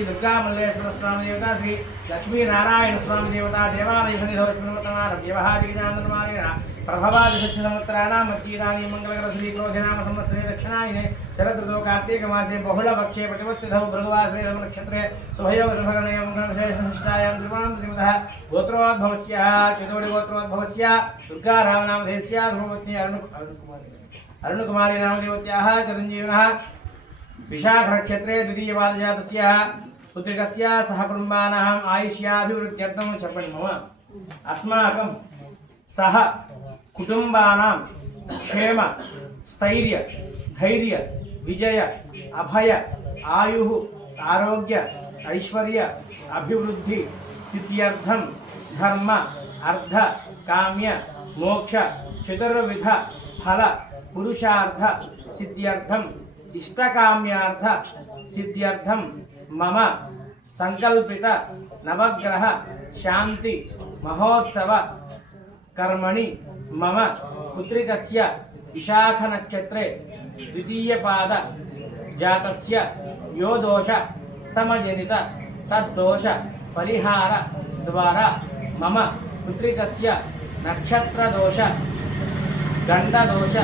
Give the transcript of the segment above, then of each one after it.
श्री दुर्गा मल्लेश्वर स्वामी देवता श्री लक्ष्मी नारायण स्वामी देवता देवालय सन्निधौ व्यवहारिकजानमालेन प्रभवादिशस्यसंवत्सराणां मध्येदानीं मंगलकर श्री क्रोधिनाम संवत्सरे दक्षिणायने शरदृतौ कार्तीकमासे बहुलपक्षे प्रतिपत्तिथौ भृगुवासरे समनक्षत्रे शुभयोग शुभगणे मंगलविशेषनिष्ठायां त्रिपुरां गोत्रोद्भवस्य चतुर्गोत्रोद्भवस्य दुर्गारामनामधेयस्य धर्मपत्नी अरुणकुमारी नामदेवत्याः चिरञ्जीविनः विशाखनक्षत्रे द्वितीयपादजातस्य पुत्रिकस्य सह कुटुम्बानाम् आयुष्याभिवृद्ध्यर्थं చెప్పండి मम अस्माकं सह कुटुम्बानां क्षेम स्थैर्य धैर्य विजय अभय आयुः आरोग्य ऐश्वर्य अभिवृद्धि सिद्ध्यर्थं धर्म अर्थ काम्य मोक्ष चतुर्विध फल पुरुषार्थ सिद्ध्यर्थं इष्टकाम्यार्थ सिद्ध्यर्थं मम संकल्पित नवग्रह शांति महोत्सव कर्मणि मम पुत्रिकस्य विशाख नक्षत्रे द्वितीय पाद जातस्य यो दोष समजनित तद्दोष परिहार द्वारा मम पुत्रिकस्य नक्षत्र दोष गंड दोष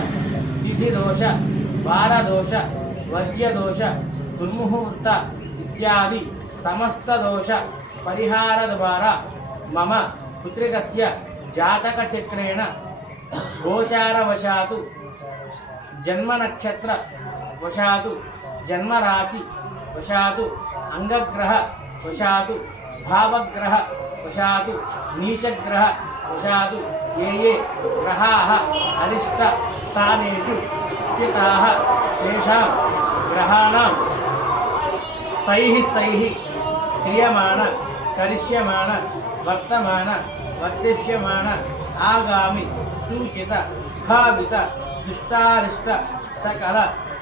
तिथि दोष वार दोष वर्ज्य दोष दुर्मुहूर्त इत्यादि समस्त दोष परिहार द्वारा मम पुत्रिकस्य जातक चक्रेण गोचार वशातु जन्म नक्षत्र वशातु जन्म राशि वशातु अंगग्रह वशातु भावग्रह वशातु नीचग्रह वशातु ये ग्रहाः अरिष्ट स्थानेषु स्थिताः तेषां ग्रहाणां स्थैः क्रियमाण करिष्यमाण वर्तमान वर्तिष्यमाण आगामि सूचित भावित दुष्टारिष्ट सकल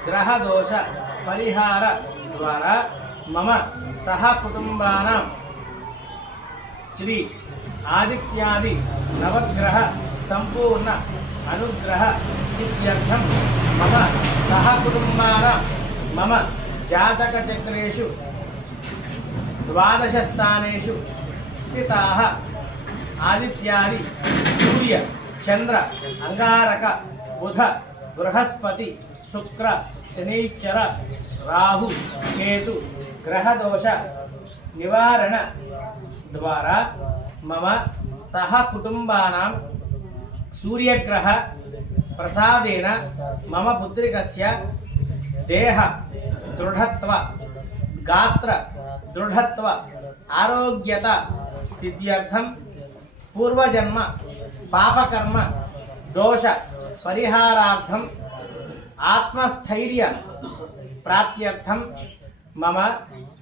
ग्रह दोष परिहार द्वारा मम सह कुटुम्बानां श्री आदित्यादि नवग्रह संपूर्ण अनुग्रह सिद्ध्यर्थं मम सह कुटुम्बानां मम जातक चक्रेषु 12 स्थानेषु स्थिताः आदित्यादि सूर्य चंद्र अंगारक बुध बृहस्पति शुक्र शनिश्चर राहु केतु ग्रह दोष निवारण द्वारा मम सह कुटुम्बानां सूर्यग्रह प्रसादेन मम पुत्रिकस्य देह दृढ़त्व गात्र दृढ़त्व आरोग्यता सिद्ध्यर्थं पूर्वजन्म पापकर्म दोष परिहारार्थं आत्मस्थैर्य प्राप्त्यर्थं मम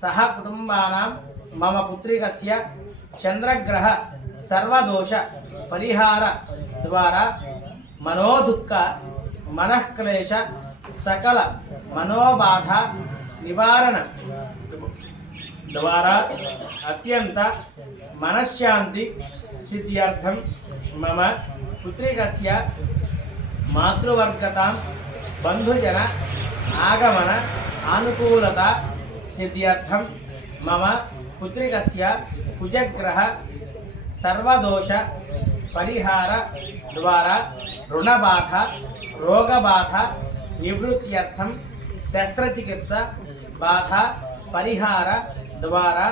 सह कुटुम्बानां मम पुत्रिकस्य चंद्रग्रह सर्वदोष परिहार द्वारा मनोदुःख मनःक्लेश सकल मनोबाधा निवारण द्वारा अत्यंत मनश्शांति सिद्ध्यर्थं मम पुत्रिकस्य मातृवर्गतां बंधुजन आगमन आनुकूलता सिद्ध्यर्थं मम पुत्रिकस्य कुजग्रह सर्वदोष परिहार द्वारा ऋणबाधा रोगबाधा निवृत्त्यर्थं शस्त्रचिकित्सा बाधा परिहार द्वारा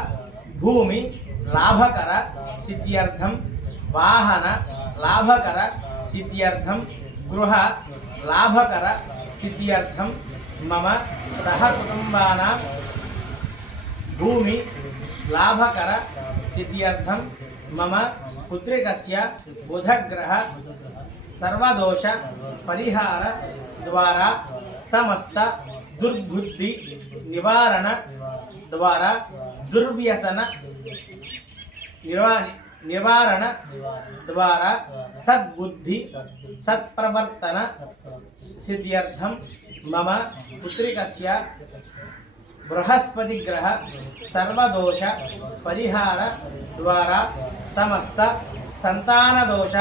भूमि लाभकर सिद्ध्यर्थं वाहन लाभकर सिद्ध्यर्थं गृह लाभकर सिद्ध्यर्थं मम सह कुटुम्बानां भूमि लाभकर सिद्ध्यर्थं मम पुत्रिकस्य बुधग्रह सर्वदोष परिहार द्वारा समस्त दुर्बुद्धि निवारण द्वारा दुर्व्यसन निवारण द्वारा सद्बुद्धि सत्प्रवर्तन सिद्ध्यर्थं मम पुत्रिकस्य बृहस्पति ग्रह सर्वदोष परिहार द्वारा समस्त संतान दोष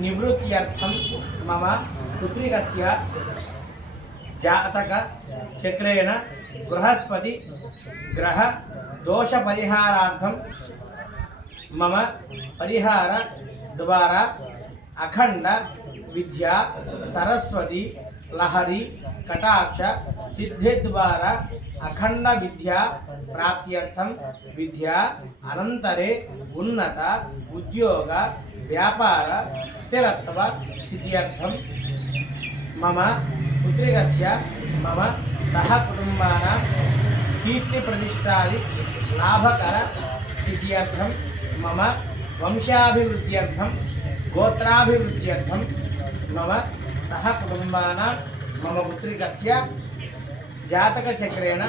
निवृत्त्यर्थं मम पुत्रिकस्य जातक चक्रेण बृहस्पति ग्रह दोष परिहारार्थं मम परिहार द्वारा अखंड विद्या सरस्वती लहरी कटाक्ष सिद्धि द्वारा अखंड विद्या प्राप्त्यर्थं विद्या अनंतरे उन्नत उद्योग व्यापार स्थिरत्व सिद्ध्यर्थं मम पुत्रिकस्य मम सहकुटुम्बानां कीर्तिप्रतिष्ठादि लाभकर सिद्ध्यर्थं मम वंशाभिवृद्ध्यर्थं गोत्राभिवृद्ध्यर्थं मम सहकुटुम्बानां मम पुत्रिकस्य जातकचक्रेण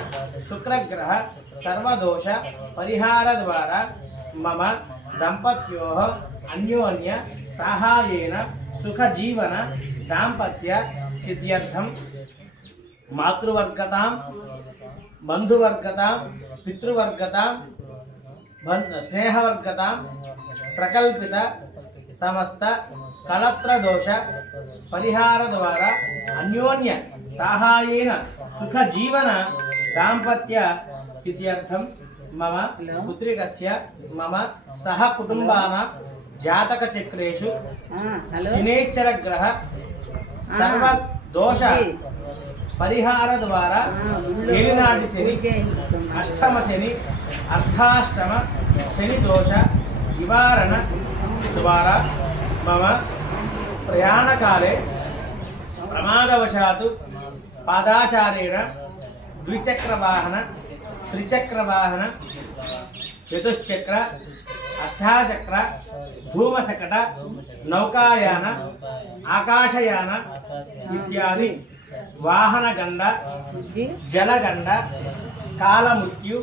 शुक्रग्रह सर्वदोष परिहार द्वारा मम दंपत्योः अन्योन्य साहाय्येन सुखजीवन दाम्पत्य सिद्ध्यर्थं मातृवर्गतां बंधुवर्गतां पितृवर्गतां स्नेहवर्गतां प्रकल्पित समस्त कलत्र दोष परिहार द्वारा अन्योन्य साहाय्येन सुख जीवन दाम्पत्य सिद्ध्यर्थं मम पुत्रिकस्य मम सह कुटुम्बानां जातक चक्रेषु शनैश्चर ग्रह सर्व दोष परिहार द्वारा एलिनाटि शनि अष्टम शनि अर्धाष्टम शनि दोष निवारण द्वारा मम प्रयाण काले प्रमादवशात् पादाचारेण द्विचक्रवाहन त्रिचक्रवाहन चतुश्चक्र अष्टाचक्र धूमशकट नौकायान आकाशयान इत्यादि वाहनगंड जलगंड कालमृत्यु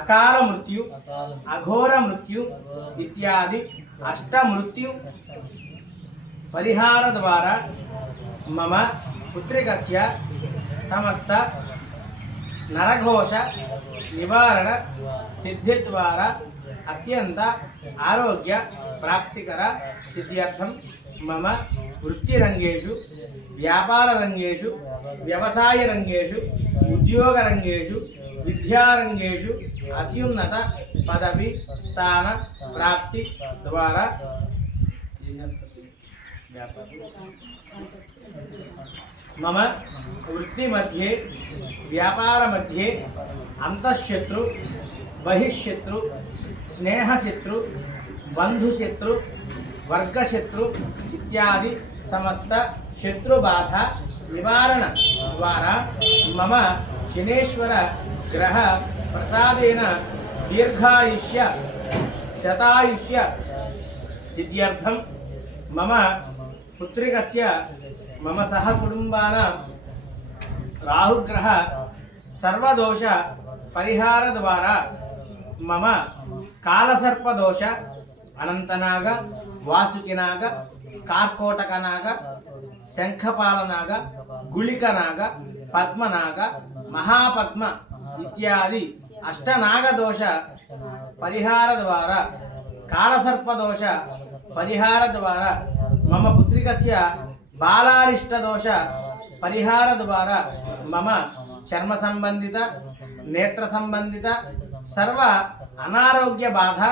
अकाल मृत्यु अघोर मृत्यु इत्यादि अष्टमृत्यु परिहार द्वारा मम पुत्रिकस्य समस्त नरघोष निवारण सिद्धि द्वारा अत्यंत आरोग्य प्राप्तिकर सिद्ध्यर्थं मम वृत्तिरंगेषु व्यापार रंगेषु व्यवसाय रंगेषु उद्योग रंगेषु विद्यारंगेषु अत्युन्नत पदवी स्थान प्राप्ति द्वारा मम वृत्ति मध्ये व्यापार मध्ये अंतःशत्रु बहिःशत्रु स्नेहशत्रु बंधुशत्रु वर्गशत्रु इत्यादि समस्त शत्रु बाधा निवारण द्वारा मम शनेश्वर ग्रह प्रसादेन दीर्घायुष्य शतायुष्य सिद्ध्यर्थं मम पुत्रिकस्य मम सह कुटुम्बानां राहुग्रह सर्वदोष परिहार द्वारा मम कालसर्पदोष अनंतनाग वासुकिनाग कार्कोटकनाग शंखपालनाग गुलिकनाग पद्मनाग महापद्म इत्यादि अष्टनाग दोष परिहार द्वारा कालसर्पदोष परिहार द्वारा मम पुत्रिकस्य बालारिष्ट दोष परिहार द्वारा मम चर्म संबंधित नेत्र संबंधित सर्व अनारोग्य बाधा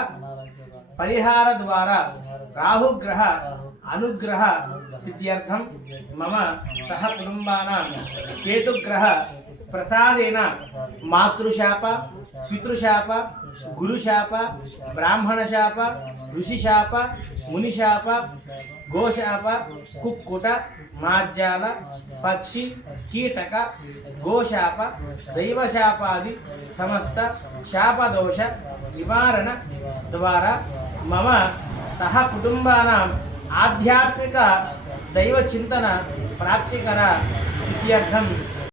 परिहार द्वारा राहुग्रह अनुग्रह सिद्ध्यर्थं मम सह कुटुम्बानां केतुग्रह प्रसादेन मातृशाप पितृशाप गुरुशाप ब्राह्मणशाप ऋषिशाप मुनिशाप गोशाप कुक्कुट मार्जाल पक्षी कीटक गोशाप दैवशापादि समस्त शापदोष निवारण द्वारा मम सह कुटुम्बानाम् आध्यात्मिक दैव चिंतन प्राप्तिकर सिद्ध्यर्थं